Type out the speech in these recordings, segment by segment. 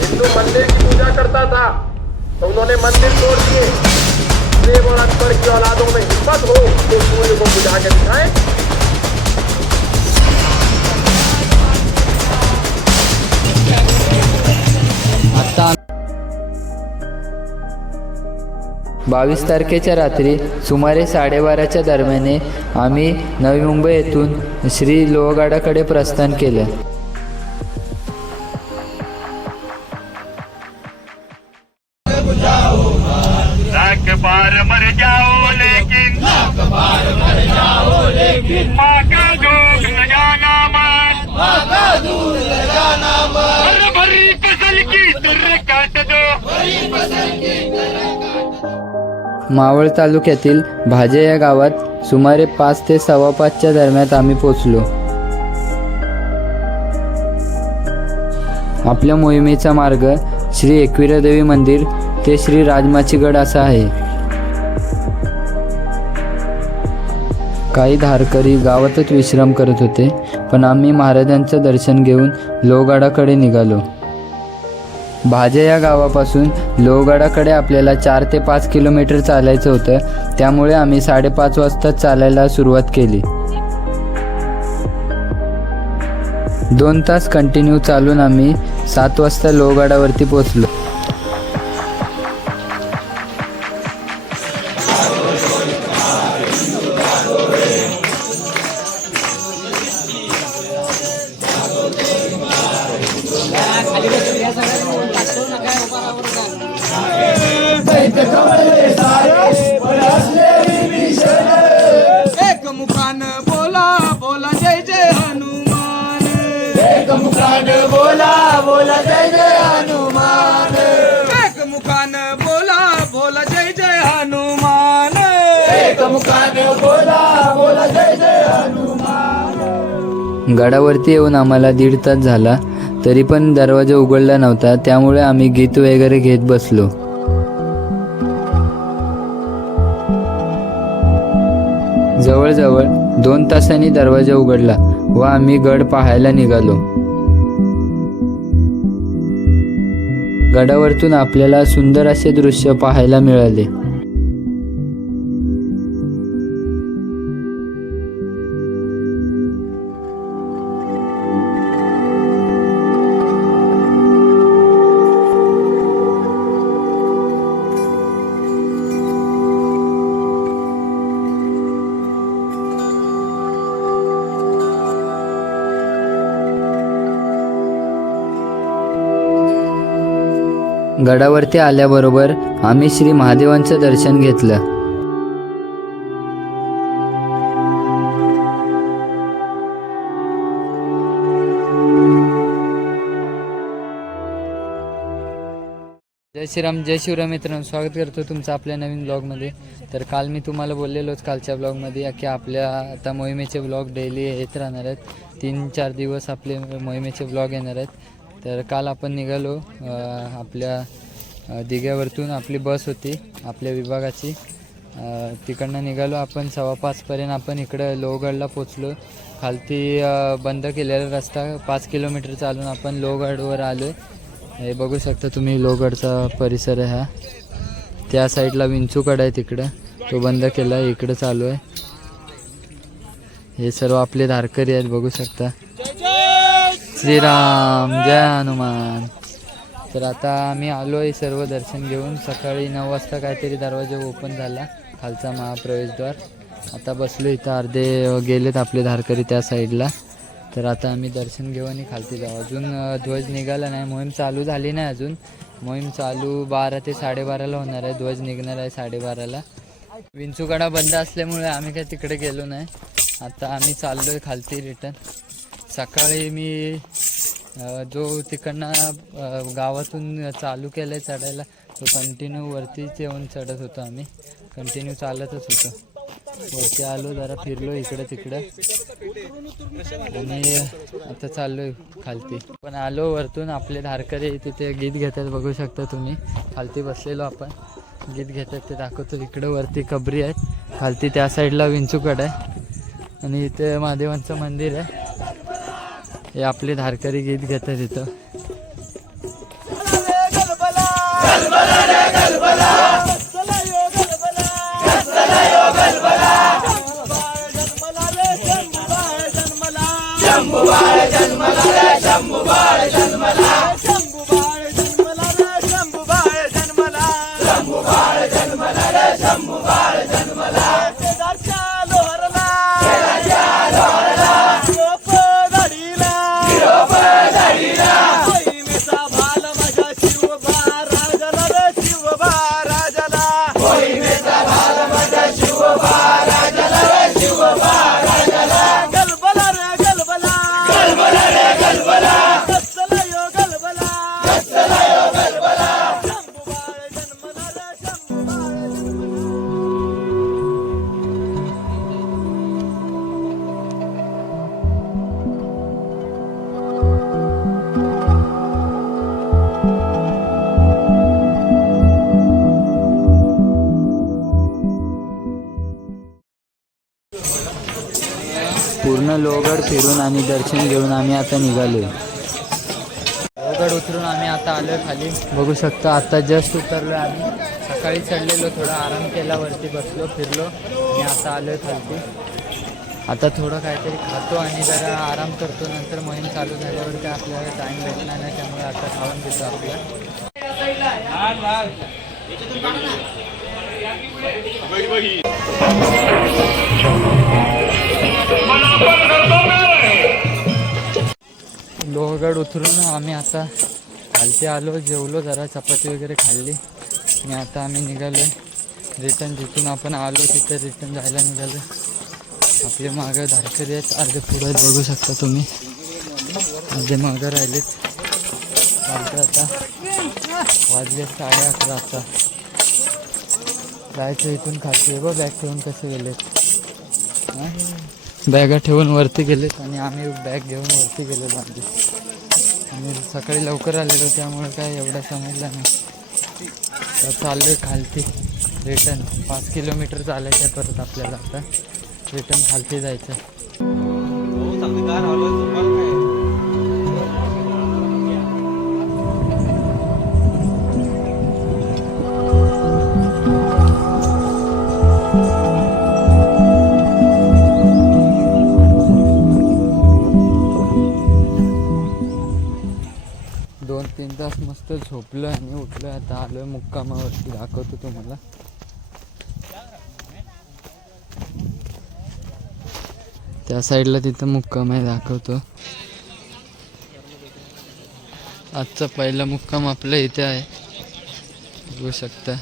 हिंदू मंदिर की पूजा करता था तो उन्होंने मंदिर तोड़ दिए। देव और अकबर की औलादों में हिम्मत हो तो सूर्य को बुझा के दिखाएं। आता 22 तारखेच्या रात्री सुमारे 12:30च्या दरम्याने आम्ही नवी मुंबई येथून श्री लोहगडाकडे प्रस्थान केलं. बार मर जाओ लेकिन माँ का दूध न जाना मत, भरी फसल की तुर्र काट दो. मावळ तालुक्यातील भाजे या गावात सुमारे 5 ते 5:15च्या दरम्यान आम्ही पोचलो. आपल्या मोहिमेचा मार्ग श्री एकविरादेवी मंदिर ते श्री राजमाचीगड असा आहे. काही धारकरी गावातच विश्राम करत होते, पण आम्ही महाराजांचं दर्शन घेऊन लोहगडाकडे निघालो. भाजे या गावापासून लोहगडाकडे आपल्याला 4 ते 5 किलोमीटर चालायचं होतं, त्यामुळे आम्ही 5:30 वाजता चालायला सुरुवात केली. 2 तास कंटिन्यू चालून आम्ही 7 वाजता लोहगडावरती पोचलो. एक मुखान बोला बोला जय जय हनुमान. एक मुखान बोला बोला जय जय हनुमान. एक मुखान बोला बोला जय जय हनुमान. एक मुखान बोला बोला जय जय हनुमान. गडावरती येऊन आम्हाला 1.5 तास झाला, तरी पण दरवाजा उघडला नव्हता, त्यामुळे आम्ही गीत वगैरे घेत बसलो. जवळजवळ 2 तासांनी दरवाजा उघडला व आम्ही गड पाहायला निघालो. गडावरतून आपल्याला सुंदर असे दृश्य पाहायला मिळाले. गडावरती आल्याबरोबर आम्ही श्री महादेवांचं दर्शन घेतलं. जय श्रीराम, जय शिवराय मित्रांनो, स्वागत करतो तुमचं आपल्या नवीन ब्लॉगमध्ये. तर काल मी तुम्हाला बोललेलोच कालच्या ब्लॉगमध्ये की आपल्या आता मोहिमेचे ब्लॉग डेली येत राहणार आहेत. 3-4 दिवस आपले मोहिमेचे ब्लॉग येणार आहेत. तर काल आपण निघालो आपल्या दिघ्यावरतून. आपली बस होती आपल्या विभागाची, तिकडनं निघालो आपण 5:15पर्यंत. आपण इकडं लोहगडला पोचलो. खालती बंद केलेला रस्ता 5 किलोमीटर चालून आपण लोहगडवर आलो. हे बघू शकता तुम्ही, लोहगडचा परिसर आहे हा. त्या साईडला विंचूकड आहे, तिकडं तो बंद केला आहे. इकडं चालू आहे. हे सर्व आपले धारकरी आहेत, बघू शकता. श्रीराम, जय हनुमान. तर आता आम्ही आलो आहे सर्व दर्शन घेऊन. सकाळी 9 वाजता काहीतरी दरवाजा ओपन झाला, खालचा महाप्रवेशद्वार. आता बसलो इथं, अर्धे गेलेत आपले धारकरी त्या साईडला. तर आता आम्ही दर्शन घेऊ आणि खालती जाऊ. अजून ध्वज निघाला नाही, मोहीम चालू झाली नाही अजून. मोहीम चालू 12 ते 12:30ला होणार आहे. ध्वज निघणार आहे 12:30ला. विंचूकडा बंद असल्यामुळे आम्ही काही तिकडे गेलो नाही. आता आम्ही चाललो आहे खालती रिटर्न. सकाळी मी जो तिकडनं गावातून चालू केलं आहे चढायला, तो कंटिन्यू वरतीच येऊन चढत होतो. आम्ही कंटिन्यू चालतच होतो. वरती आलो, जरा फिरलो इकडं तिकडं आणि आता चाललो आहे खालती. पण आलो वरतून, आपले धारकरी तिथे गीत घेतात, बघू शकता तुम्ही. खालती बसलेलो आपण, गीत घेतात ते दाखवतो. इकडं वरती कबरी आहेत, खालती त्या साईडला विंचूकड आहे. आणि इथे महादेवांचं मंदिर आहे. हे आपले धारकरी गीत घेतात इथं. पूर्ण लोहगड फिरून आणि दर्शन घेऊन आम्ही आता निघालोय. लोहगड उतरून आम्ही आता आलोय खाली. बघू शकता आता जस्ट उतरलो आम्ही. सकाळी चढलेलो, थोडा आराम केला, वरती बसलो, फिरलो आणि आता आलोय खालती. आता थोडं काहीतरी खातो आणि जरा आराम करतो. नंतर मोहीम चालू झाल्यावर काय आपल्याला टाईम भेटणार नाही, त्यामुळे आता खाऊन घेतो आपल्या. लोहगड उतरून आम्ही आता खालती आलो, जेवलो, जरा चपाती वगैरे खाल्ली आणि आता आम्ही निघालो रिटर्न. जिथून आपण आलो तिथे रिटर्न जायला निघालो. आपले मागं धारकरी आहेत, अर्धे पुढे बघू शकता तुम्ही, अर्धे मागं राहिलेत. चालतं आता वाजले 11:30. आता जायचं इथून खालती. बघ बॅग ठेवून कसे गेलेत. बॅगा ठेवून वरती गेलेत आणि आम्ही बॅग घेऊन वरती गेलेलो आधी. आणि सकाळी लवकर आलेलो त्यामुळे काय एवढा समजला नाही. तर चाललो खालती रिटर्न. 5 किलोमीटर चालायचं आहे परत आपल्याला. आता रिटर्न खालती जायचं. दोन-तीन तास मस्त झोपलो आणि उठलो. आता आलोय मुक्कामावरती, दाखवतो तुम्हाला. त्या साईडला तिथं मुक्काम आहे, दाखवतो. आजचा पहिला मुक्काम आपल्या इथे आहे, बघू शकता.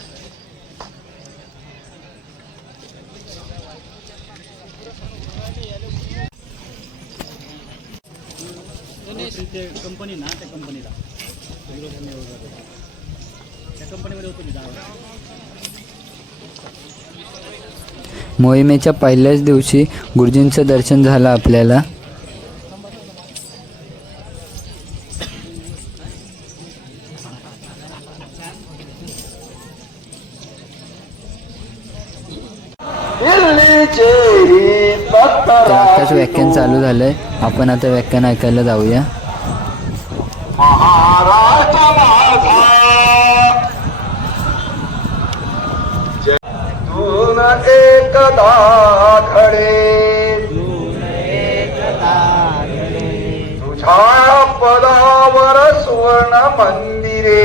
कंपनी ना, त्या कंपनीला त्या कंपनीमध्ये होतो मी 10 वर्ष. मोहिमेच्या पहिल्याच दिवशी गुरुजींचं दर्शन झालं आपल्याला. आताच व्याख्यान चालू झालंय, आपण आता व्याख्यान ऐकायला जाऊया. महाराष्ट्र माझा जून एकदा घडे, तुझ्या पदावर सुवर्ण मंदिरे,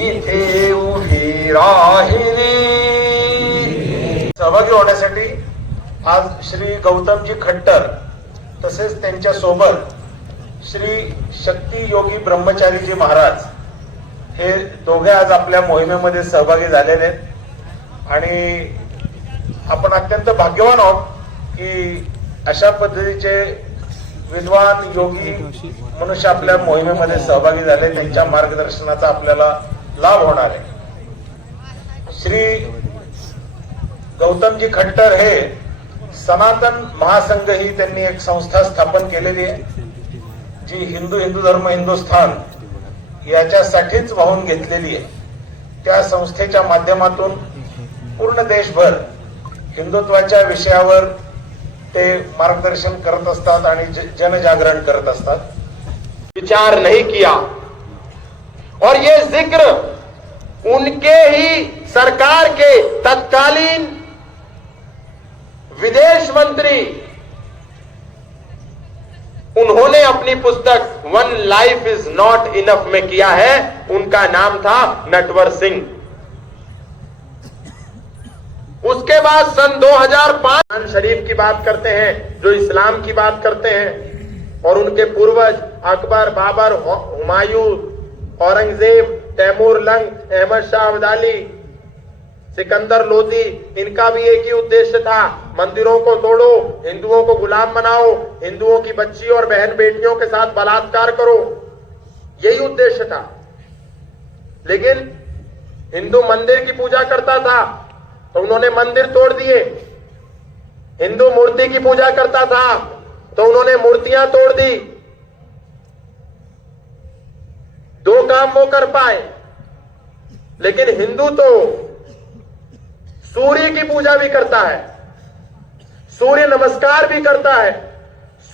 इथे उभी राहिली. सहभागी होण्यासाठी आज श्री गौतमजी खट्टर तसेच त्यांच्या सोबत श्री शक्ती योगी ब्रह्मचारीजी महाराज हे दोघे आज आपल्या मोहिमेमध्ये सहभागी झालेले आहेत. आणि आपण अत्यंत भाग्यवान आहोत की अशा पद्धतीचे विद्वान योगी मनुष्य आपल्या मोहिमेमध्ये सहभागी झाले. त्यांच्या मार्गदर्शनाचा आपल्याला लाभ होणार आहे. श्री गौतमजी खट्टर हे सनातन महासंघ ही त्यांनी एक संस्था स्थापन केलेली आहे, जी हिंदू धर्म हिंदुस्थान याच्यासाठीच वाहून घेतलेली आहे. त्या संस्थेच्या माध्यमातून पूर्ण देशभर हिंदुत्वाच्या विषयावर ते मार्गदर्शन करत असतात आणि जनजागरण करत असतात. विचार नहीं किया और ये जिक्र उनके ही सरकार के तत्कालीन विदेश मंत्री उन्होंने अपनी पुस्तक one life is not enough में किया है. उनका नाम था नटवर सिंह. उसके बाद सन 2005 शरीफ की बात करते हैं, जो इस्लाम की बात करते हैं, और उनके पूर्वज अकबर, बाबर, हुमायूं, औरंगजेब, तैमूर लंग, अहमद शाह अब्दाली, सिकंदर लोदी, इनका भी एक ही उद्देश्य था, मंदिरों को तोड़ो, हिंदुओं को गुलाम बनाओ, हिंदुओं की बच्ची और बहन बेटियों के साथ बलात्कार करो, यही उद्देश्य था. लेकिन हिंदू मंदिर की पूजा करता था तो उन्होंने मंदिर तोड़ दिए. हिंदू मूर्ति की पूजा करता था तो उन्होंने मूर्तियां तोड़ दी. दो काम वो कर पाए. लेकिन हिंदू तो सूर्य की पूजा भी करता है, सूर्य नमस्कार भी करता है,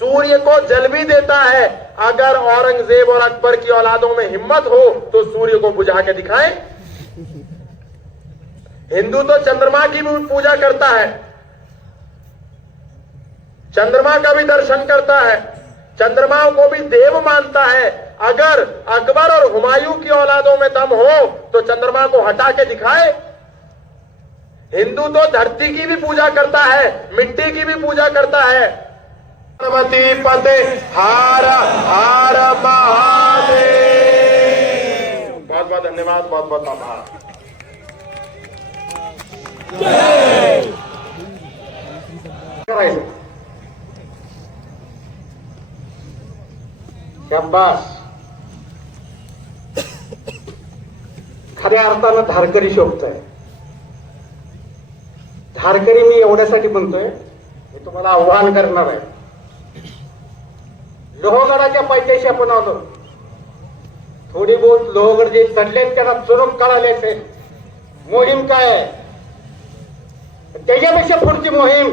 सूर्य को जल भी देता है. अगर औरंगजेब और अकबर की औलादों में हिम्मत हो तो सूर्य को बुझा के दिखाएं. हिंदू तो चंद्रमा की भी पूजा करता है, चंद्रमा का भी दर्शन करता है, चंद्रमा को भी देव मानता है. अगर अकबर और हुमायूं की औलादों में दम हो तो चंद्रमा को हटा के दिखाए. हिंदू तो धरती की भी पूजा करता है, मिट्टी की भी पूजा करता है. पार्वती पते हार हार महादेव. बहुत बहुत धन्यवाद, बहुत बहुत आभार. करायचं शाबास. खऱ्या अर्थानं धारकरी शोभतोय. धारकरी मी एवढ्यासाठी म्हणतोय, मी तुम्हाला आव्हान करणार आहे. लोहगडाच्या पायथ्याशी आपण आलो. थोडी बहुत लोहगड जे चढलेत त्यांना चुरूक कळाले असेल मोहीम काय आहे. त्याच्यापेक्षा पुढची मोहीम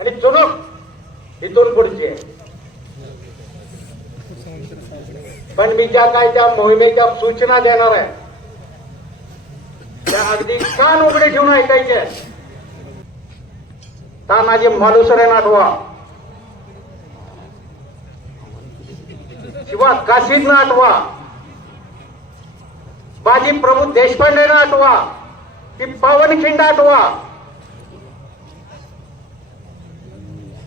आणि चुरूक इथून पुढची आहे. पण मी ज्या काय त्या मोहिमेच्या सूचना देणार आहे त्या अगदी कान उघडे ठेवून ऐकायचे. तानाजी मालुसरे आठवा, शिवा काशीद आठवा, बाजी प्रभू देशपांडे आठवा, ती पावनखिंड आठवा.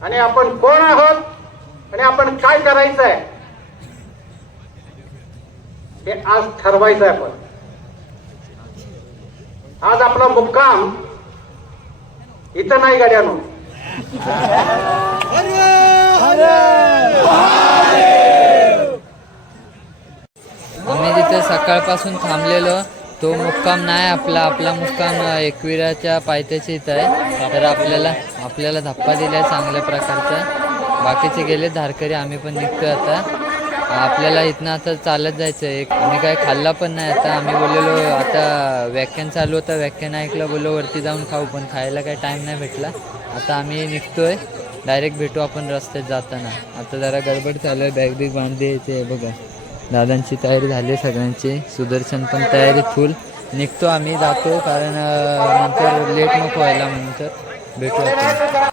आणि आपण कोण आहोत आणि आपण काय करायचं आहे हे आज ठरवायचं आहे. आपण आज आपला मुक्काम इथं नाही गाड्यानो. आम्ही जिथे सकाळपासून थांबलेलो तो मुक्काम नाही आपला. आपला मुक्काम एकविराच्या पायथ्याशी इथं आहे. तर आपल्याला धप्पा दिलाय चांगल्या प्रकारचा. बाकीचे गेले धारकरी, आम्ही पण निघतोय आता. आपल्याला इथनं आता चालत जायचं आहे. आम्ही काय खाल्ला पण नाही. आता आम्ही बोललेलो आता व्याख्यान चालू होतं, व्याख्यान ऐकलं, बोललो वरती जाऊन खाऊ, पण खायला काही टाईम नाही भेटला. आता आम्ही निघतोय, डायरेक्ट भेटू आपण रस्त्यात जाताना. आता जरा गडबड चालू आहे, बॅग बिग बांधली आहे बघा. दादांची तयारी झाली आहे सगळ्यांची. सुदर्शन पण तयारी फुल. निघतो आम्ही, जातो, कारण नंतर लेट नको व्हायला म्हणून. तर भेटू आपण.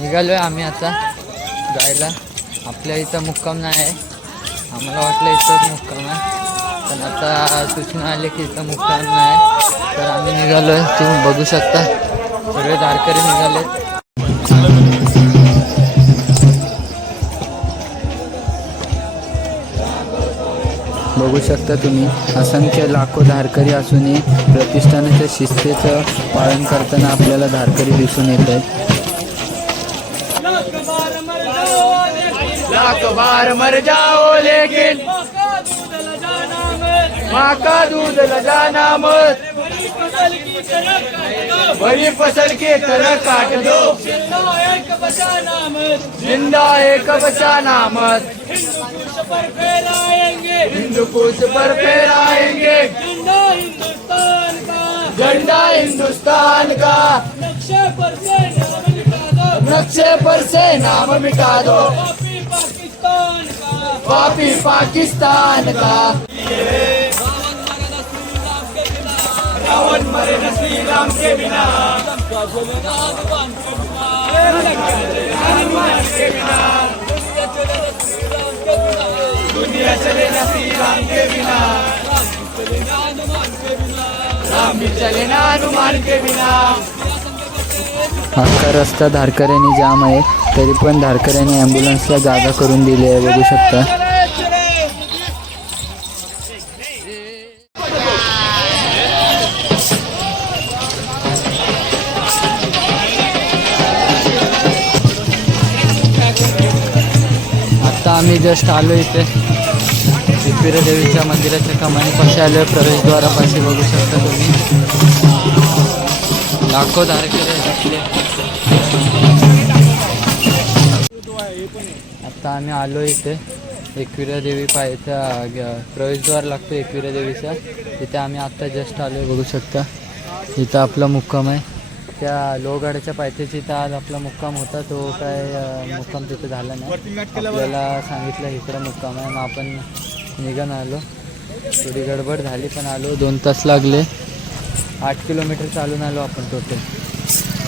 निघालो आहे आम्ही आता जायला. आपल्या इथं मुक्काम नाही आहे, आम्हाला वाटलं इथंच मुक्काम आहे, पण आता सूचना आली की इथं मुक्काम नाही. तर आम्ही निघालो आहे. तुम्ही बघू शकता सगळे धारकरी निघाले. बघू शकता तुम्ही असंख्य लाखो धारकरी असूनही प्रतिष्ठानाच्या शिस्तीचं पालन करताना आपल्याला धारकरी दिसून येत आहेत. लाख बार मर जाओ लेकिन माँ का दूध ल जाना मत. बड़ी फसल की तरह काट दो, जिंदा एक बचाना मत. हिंदू कुछ पर फहराएंगे, झंडा हिंदुस्तान का, नक्शे पर से नाम मिटा दो, नक्शे पर से नाम मिटा दो, पापी पाकिस्तान का, पापी पाकिस्तान का। रावण मरे न श्री राम के बिना, हनुमान के बिना, दुनिया चले न श्री राम के बिना, राम भी चले ना हनुमान के बिना। अख्खा रस्ता धारकऱ्यांनी जाम आहे, तरी पण धारकऱ्यांनी ॲम्ब्युलन्सला जागा करून दिली आहे, बघू शकता. आता आम्ही जस्ट आलो इथे एकविरा देवीच्या मंदिराच्या कमानीपाशी आलो, प्रवेशद्वारापाशी बघू शकता तुम्ही. लाखो धारकरी आहेत आपले. आता आम्ही आलो इथे एकविरा देवी पायथ्या प्रवेशद्वार लागतो एकविरा देवीचा, तिथे आम्ही आत्ता जस्ट आलो, बघू शकता. इथं आपला मुक्काम आहे. त्या लोहगडाच्या पायथ्याची इथं आज आपला मुक्काम होता, तो काय मुक्काम तिथे झाला नाही. आपल्याला सांगितलं इकडं मुक्काम आहे, मग आपण निघून आलो. थोडी गडबड झाली पण आलो. 2 तास लागले. 8 किलोमीटर चालून आलो आपण टोटल.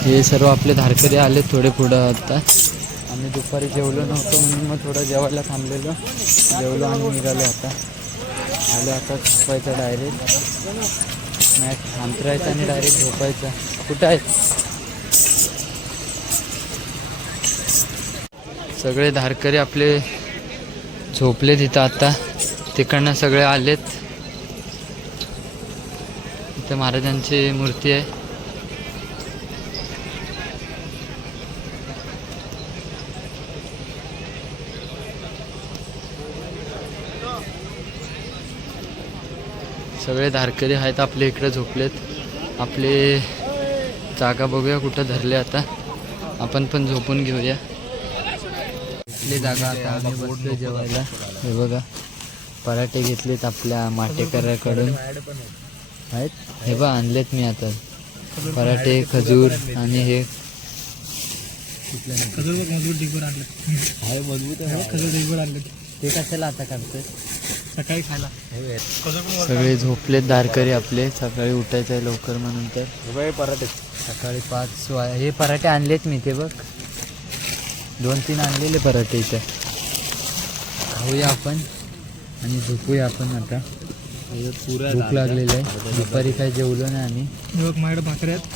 हे सर्व आपले धारकरी आले थोडे पुढं. आता आम्ही दुपारी जेवलो नव्हतो म्हणून मग थोडं जेवायला थांबलेलो, जेवलो आणि निघालो. आता आलो, आता झोपायचं डायरेक्ट. मॅच अंतरायचं आणि डायरेक्ट झोपायचं. कुठं आहे सगळे धारकरी आपले झोपले तिथं. आता तिकडनं सगळे आलेत. इथं महाराजांची मूर्ती आहे. सगळे धारकरी आहेत आपले इकडे झोपलेत. आपले जागा बघूया कुठं धरले. आता आपण पण झोपून घेऊया. इथली जागा आता आम्ही बसलो जेवायला. हे बघा पराठे घेतलेत आपल्या माटेकराकडून आहेत. हे बघा आणलेत मी आता पराठे, खजूर आणि हे ते कशाला आता काढतोय सकाळी खायला. सगळे झोपलेत धारकरी आपले. सकाळी उठायचं आहे लवकर म्हणून तर पराठे सकाळी 5 हे पराठे आणलेत मी. ते बघ 2-3 आणलेले पराठे इथे. खाऊया आपण आणि झोपूया आपण. आता भूक लागलेलं आहे. दुपारी काय जेवलो नाही आम्ही. माझ्याकडे भाकऱ्या आहेत.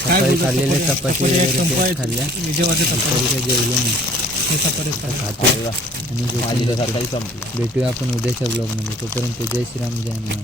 सकाळी खाल्लेले चपाती वगैरे खाल्ल्या. दुपारी काय जेवलो नाही. खातो आणि झोपून. भेटूया आपण उद्याच्या ब्लॉगमध्ये. तोपर्यंत जय श्रीराम, जय हनुमान.